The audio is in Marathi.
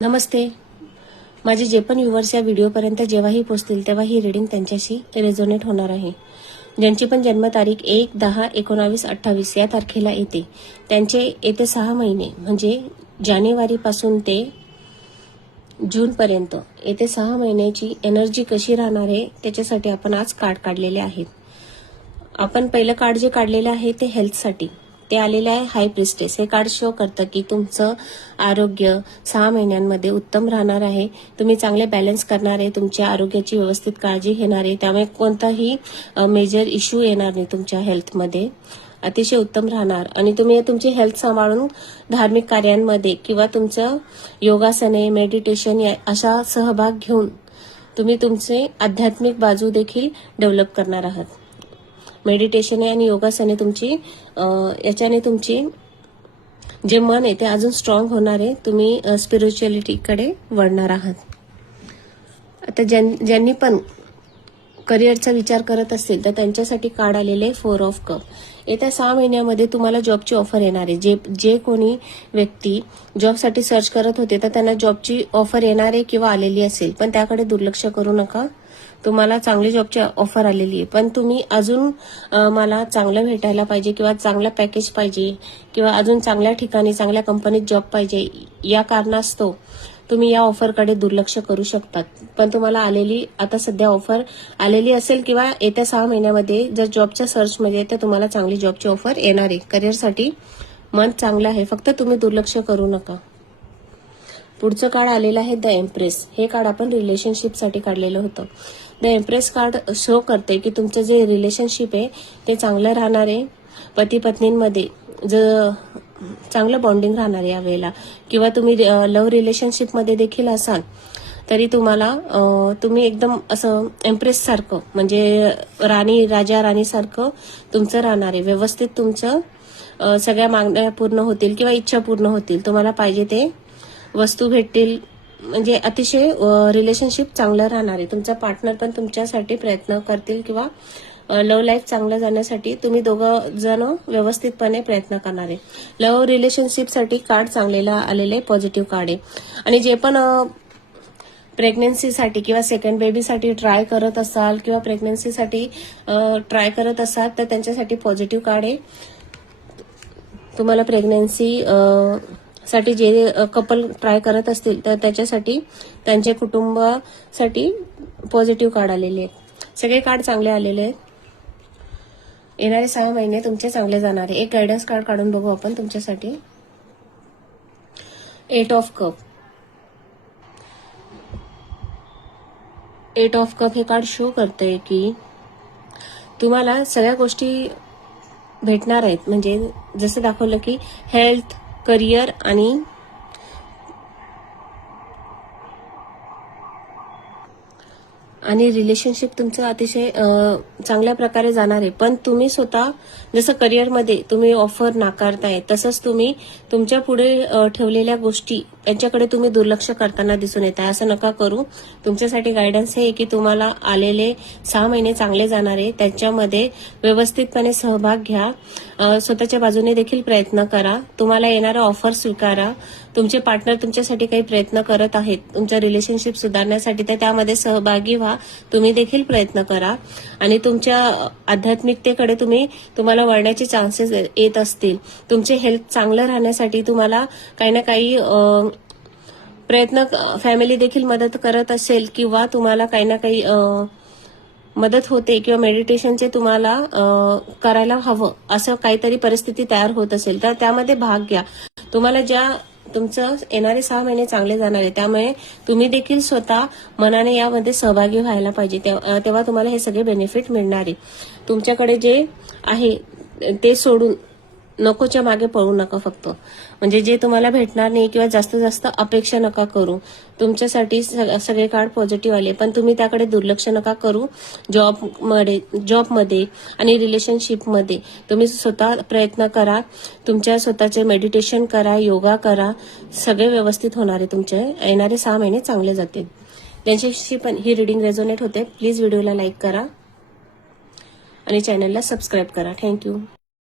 नमस्ते. माझे जे पण व्ह्युअर्स या व्हिडिओपर्यंत जेव्हाही पोहोचतील तेव्हा ही रीडिंग त्यांच्याशी रेझोनेट होणार आहे. ज्यांची पण जन्मतारीख 1-10-19-28 या तारखेला येते त्यांचे येते 6 महिने म्हणजे जानेवारीपासून ते जूनपर्यंत येते 6 महिन्याची एनर्जी कशी राहणार आहे त्याच्यासाठी आपण आज कार्ड काढलेले आहेत. आपण पहिलं कार्ड जे काढलेलं आहे ते हेल्थसाठी ते आलेलं आहे हाय प्रिस्टेस. हे कार्ड शो करतं की तुमचं आरोग्य 6 महिन्यांमध्ये उत्तम राहणार आहे. तुम्ही चांगले बॅलन्स करणार आहे, तुमच्या आरोग्याची व्यवस्थित काळजी घेणार आहे, त्यामुळे कोणताही मेजर इश्यू येणार नाही तुमच्या हेल्थमध्ये. अतिशय उत्तम राहणार आणि तुम्ही तुमची हेल्थ सांभाळून धार्मिक कार्यांमध्ये किंवा तुमचं योगासने मेडिटेशन अशा सहभाग घेऊन तुम्ही तुमचे आध्यात्मिक बाजू देखील डेव्हलप करणार आहात. मेडिटेशन आणि योगासने तुमची याच्याने तुमची जे मन आहे ते अजून स्ट्रॉंग होणार आहे. तुम्ही स्पिरिच्युअलिटीकडे वळणार आहात. आता ज्यांनी पण करिअरचा विचार करत असतील तर त्यांच्यासाठी कार्ड आलेले 4 ऑफ कप. येत्या 6 महिन्यामध्ये तुम्हाला जॉबची ऑफर येणार आहे. जे कोणी व्यक्ती जॉबसाठी सर्च करत होते तर त्यांना जॉबची ऑफर येणार आहे किंवा आलेली असेल, पण त्याकडे दुर्लक्ष करू नका. तुम्हाला चांगली जॉबची ऑफर आलेली आहे, पण तुम्ही अजून मला चांगलं भेटायला पाहिजे किंवा चांगला पॅकेज पाहिजे किंवा अजून चांगल्या ठिकाणी चांगल्या कंपनीत जॉब पाहिजे या कारणास्तव तुम्ही या ऑफरकडे दुर्लक्ष करू शकतात. पण तुम्हाला आलेली आता सध्या ऑफर आलेली असेल किंवा येत्या 6 महिन्यामध्ये जर जॉबच्या सर्चमध्ये तर तुम्हाला चांगली जॉबची ऑफर येणार आहे. करिअरसाठी मन चांगलं आहे, फक्त तुम्ही दुर्लक्ष करू नका. पुढचं कार्ड आलेलं आहे द एम्प्रेस. हे कार्ड आपण रिलेशनशिपसाठी काढलेलं होतं. द एम्प्रेस कार्ड शो करते की तुमचं जे रिलेशनशिप आहे ते चांगलं राहणार आहे. पती पत्नींमध्ये चांगलं बॉन्डिंग राहणार आहे यावेळेला, किंवा तुम्ही लव्ह रिलेशनशिपमध्ये देखील असाल तरी तुम्ही एकदम असं एम्प्रेस सारखं म्हणजे राजा राणी सारखं तुमचं राहणार आहे. व्यवस्थित तुमचं सगळ्या मागण्या पूर्ण होतील किंवा इच्छा पूर्ण होतील. तुम्हाला पाहिजे ते वस्तू भेटतील. म्हणजे अतिशय रिलेशनशिप चांगलं राहणार आहे. तुमचा पार्टनर पण तुमच्यासाठी प्रयत्न करतील किंवा लव्ह लाईफ चांगलं जाण्यासाठी तुम्ही दोघं जण व्यवस्थितपणे प्रयत्न करणार आहे. लव्ह रिलेशनशिपसाठी कार्ड चांगलेला आलेले पॉझिटिव्ह कार्ड आहे. आणि जे पण प्रेग्नन्सीसाठी किंवा सेकंड बेबीसाठी ट्राय करत असाल किंवा प्रेग्नन्सीसाठी ट्राय करत असाल तर त्यांच्यासाठी पॉझिटिव्ह कार्ड आहे. तुम्हाला प्रेग्नन्सी साठी जे कपल ट्राय करत असतील तर त्याच्यासाठी त्यांच्या कुटुंबासाठी पॉझिटिव्ह कार्ड आलेले आहेत. सगळे कार्ड चांगले आलेले आहेत. येणारे 6 महिने तुमचे चांगले जाणार आहे. एक गायडन्स कार्ड काढून बघू आपण तुमच्यासाठी. 8 ऑफ कप. 8 ऑफ कप हे कार्ड शो करतंय की तुम्हाला सगळ्या गोष्टी भेटणार आहेत. म्हणजे जसं दाखवलं की हेल्थ, करिअर आणि रिलेशनशिप तुमचं अतिशय चांगल्या प्रकारे जाणार आहे. पण तुम्ही स्वतः जसं करिअरमध्ये तुम्ही ऑफर नाकारताय तसंच तुम्ही तुमच्या पुढे ठेवलेल्या गोष्टी यांच्याकडे तुम्ही दुर्लक्ष करताना दिसून येत आहे. असं नका करू. तुमच्यासाठी गायडन्स आहे की तुम्हाला आलेले 6 महिने चांगले जाणार आहे. त्याच्यामध्ये व्यवस्थितपणे सहभाग घ्या. स्वतःच्या बाजूने देखील प्रयत्न करा. तुम्हाला येणारा ऑफर स्वीकारा. तुमचे पार्टनर तुमच्यासाठी काही प्रयत्न करत आहेत तुमचं रिलेशनशिप सुधारण्यासाठी तर त्यामध्ये सहभागी व्हा. तुम्ही देखील प्रयत्न करा आणि तुमच्या आध्यात्मिकतेकडे तुम्हाला वळण्याचे चान्सेस येत असतील. तुमचे हेल्थ चांगलं राहण्यासाठी तुम्हाला काही ना काही प्रयत्न फॅमिली देखील मदत करत असेल किंवा तुम्हाला काही ना काही मदत होते किंवा मेडिटेशनचे तुम्हाला करायला हवं असं काहीतरी परिस्थिती तयार होत असेल तर त्यामध्ये भाग घ्या. तुम्हाला तुमचं येणारे 6 महिने चांगले जाणार आहे, त्यामुळे तुम्ही देखील स्वतः मनाने यामध्ये सहभागी व्हायला पाहिजे. तेव्हा तुम्हाला हे सगळे बेनिफिट मिळणार आहे. तुमच्याकडे जे आहे ते सोडून नकोच्या मागे पळू नका. फक्त म्हणजे जे तुम्हाला भेटणार नाही किंवा जास्त अपेक्षा नका करू. तुमच्यासाठी सगळे कार्ड पॉझिटिव्ह आले, पण तुम्ही त्याकडे दुर्लक्ष नका करू. जॉबमध्ये आणि रिलेशनशिपमध्ये तुम्ही स्वतः प्रयत्न करा. तुमच्या स्वतःचे मेडिटेशन करा, योगा करा. सगळे व्यवस्थित होणार आहे. तुमचे येणारे 6 महिने चांगले जातील. त्यांच्याशी पण ही रीडिंग रेझोनेट होते. प्लीज व्हिडिओला लाईक करा आणि चॅनलला सबस्क्राईब करा. थँक्यू.